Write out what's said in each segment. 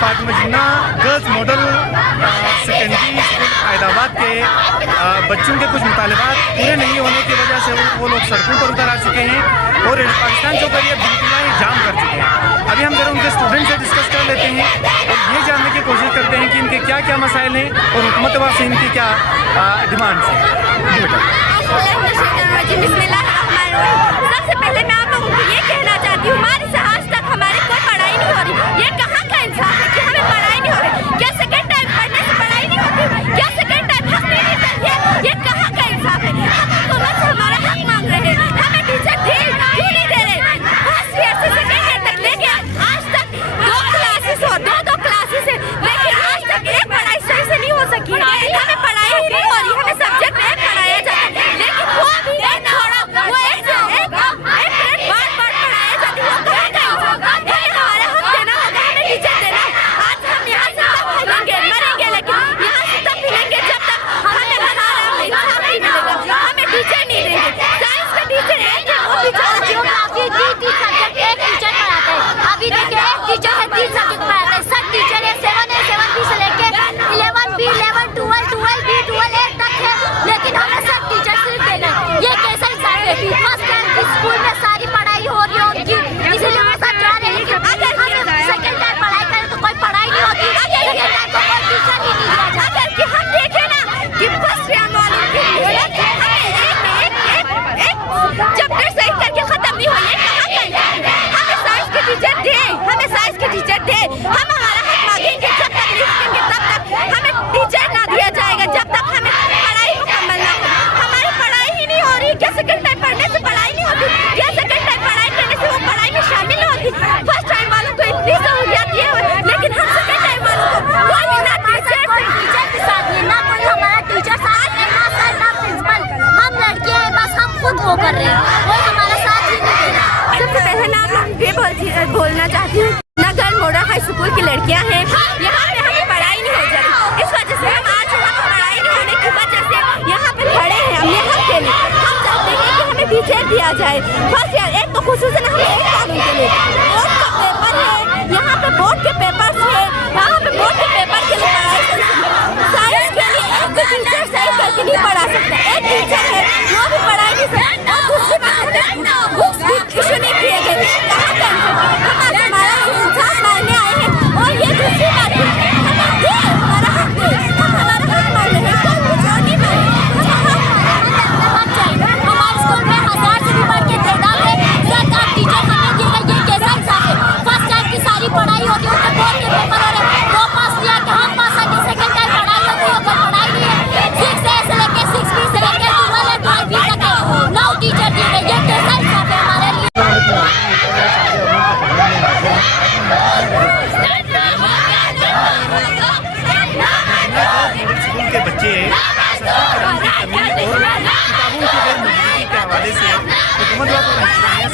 Fatima Jinnah girls model secondary school Hyderabad के बच्चों के कुछ मुतालबात पूरे नहीं होने की वजह से वो लोग सड़कों पर उतर आ चुके हैं और पाकिस्तान चौक पर ये बिल्कुल जाम कर चुके हैं। अभी हम जरा उनके स्टूडेंट से डिस्कस कर लेते हैं और ये जानने की कोशिश करते हैं कि इनके क्या क्या मसाइल हैं और हुकूमत वाला से इनकी क्या डिमांड्स हैं। सबसे पहले मैं आप लोगों को ये कहना चाहती हूँ, हमारे से आज तक हमारी कोई पढ़ाई नहीं हो रही। ये कहाँ का इंसाफ है कि हमें पढ़ाई नहीं हो रही? क्या सेकंड टाइम पढ़ने से पढ़ाई नहीं होती? क्या सेकंड टाइम हक नहीं मिलता है? ये कहाँ का इंसाफ है? हम हुकूमत से हमारा हक मांग रहे हैं, हमें टीचर क्यों नहीं दे रहे? फर्स्ट ईयर से सेकंड ईयर तक लेके आज तक दो क्लासेस है, लेकिन आज तक एक पढ़ाई सही से नहीं हो सकी। हमें पढ़ाई ही नहीं हो रही, हमें सब्जेक्ट एक पढ़ाया जाता है, लेकिन वो भी एक थोड़ा वो एक पीरियड बार पढ़ाया जाता है। वो कहाँ का इंसाफ? हमें हमारा हक देना होगा, हमें टीचर देना। आज हम यहाँ से तब भागेंगे मरेंगे, लेकिन यहाँ से तब मिलेंगे जब तक हमें हमारा इंसाफ नहीं मिलेगा। हमें टीचर नहीं देंगे। साइंस का टीचर एक है, वो टीचर जियोग्राफी 3 सब्जेक्ट एक टीचर पढ़ाता है। अभी देखिए एक टीचर है 3 सब्जेक्ट पढ़ाता है। सब टीचर है 7A 7B से लेके 11B 11 12 12B 12A तक है, लेकिन हमें सब टीचर सिर्फ दे गए। ये कैसा इंसाफ है? फर्स्ट टाइम की स्कूल में सारी पढ़ाई हो रही है उनकी, इसीलिए वो सब जा रहे हैं कि अगर हम सेकंड टाइम पढ़ाई करें तो कोई पढ़ाई नहीं होती, सेकंड टाइम तो कोई टीचर ही नहीं दिया जाता। अगर कि हम देखें ना कि फर्स्ट ईयर वालों की एक चैप्टर सही करके खत्म नहीं हुई है, कहाँ का? हमें साइंस के टीचर दे, हमें साइंस के टीचर दे। हम हमारा हक मांगेंगे, जब तक नहीं रुकेंगे तब तक हमें टीचर ना दिया जाएगा, जब तक हमें पढ़ाई मुकम्मल ना हो। हमारी पढ़ाई ही नहीं हो रही। क्या सेकंड टाइम पढ़ने से पढ़ाई नहीं होती? क्या सेकंड टाइम पढ़ाई करने से वो पढ़ाई में शामिल नहीं होती? फर्स्ट टाइम वालों को इतनी सहूलियत ये है, लेकिन हम सेकंड टाइम वालों को कोई ना टीचर के साथ नहीं, ना कोई हमारा टीचर साथ नहीं, ना सर ना प्रिंसिपल। हम लड़के हैं, बस हम खुद वो कर रहे हैं, कोई हमारा साथ ही नहीं दे रहा। सबसे पहले मैं आप लोगों ये बोलना चाहती हूँ, नगर मॉडल हाई स्कूल की लड़कियाँ हैं, यहाँ पे हमें पढ़ाई नहीं हो जाती। इस वजह से हम आज यहाँ पर पढ़ाई नहीं होने की वजह से यहाँ पे खड़े हैं। हमने हक के लिए हम चाहते हैं कि हमें टीचर दिया जाए। फर्स्ट ईयर एक तो खुसूसन हमें एक कानून के लिए बोर्ड का पेपर है, यहाँ पे बोर्ड के पेपर है, यहाँ पे बोर्ड के पेपर के लिए पढ़ाई साइंस के लिए एक टीचर सही करके नहीं पढ़ा सकता। एक टीचर है वो भी पढ़ाई नहीं सकता, और दूसरी बात बुक्स भी इशू नहीं किए गए। कहाँ का हम आज हमारा इंसाफ मांगने आए हैं, और ये दूसरी बात है हमें दे हमारा हक दे। हम हमारा हक मांग रहे हैं, कोई कुछ और नहीं मांग रहे। हमारे स्कूल में 1000 से भी बढ़ के तादाद है, 7-8 टीचर हमें दिए गए। ये कैसा इंसाफ है? फर्स्ट टाइम की सारी पढ़ाई होती है, उनके बोर्ड के पेपर हो रहे हैं, 2 पास किया कि हम पास आके सेकंड टाइम पढ़ाई होती है, अगर पढ़ाई नहीं है 6A से लेके 6B से लेके 12B तक है, 9 टीचर दिए गए। ये कैसा इंसाफ है हमारे लिए? स्कूल के बच्चे किताबों की गैर मौजूदगी के हवाले से हुकूमत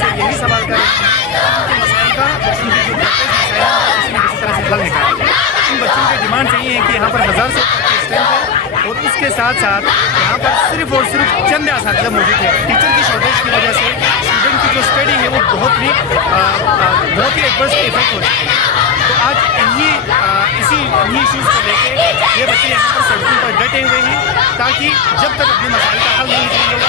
से यही सवाल कर किसी तरह से हल निकालें। इन बच्चों की डिमांड चाहिए है कि यहाँ पर 1000 से स्ट्रेंथ है, और उसके साथ साथ यहाँ पर सिर्फ और सिर्फ चंद असातिज़ा मौजूद है। टीचर की शॉर्टेज की वजह से स्टूडेंट की जो स्टडी है वो बहुत ही एडवर्स इफेक्ट हो रही है। तो आज इन्हीं इश्यूज़ को लेकर ये बच्चे यहाँ पर सड़कों पर डटे हुए हैं, ताकि जब तक अपने मसाइल का हल नहीं निकलेगा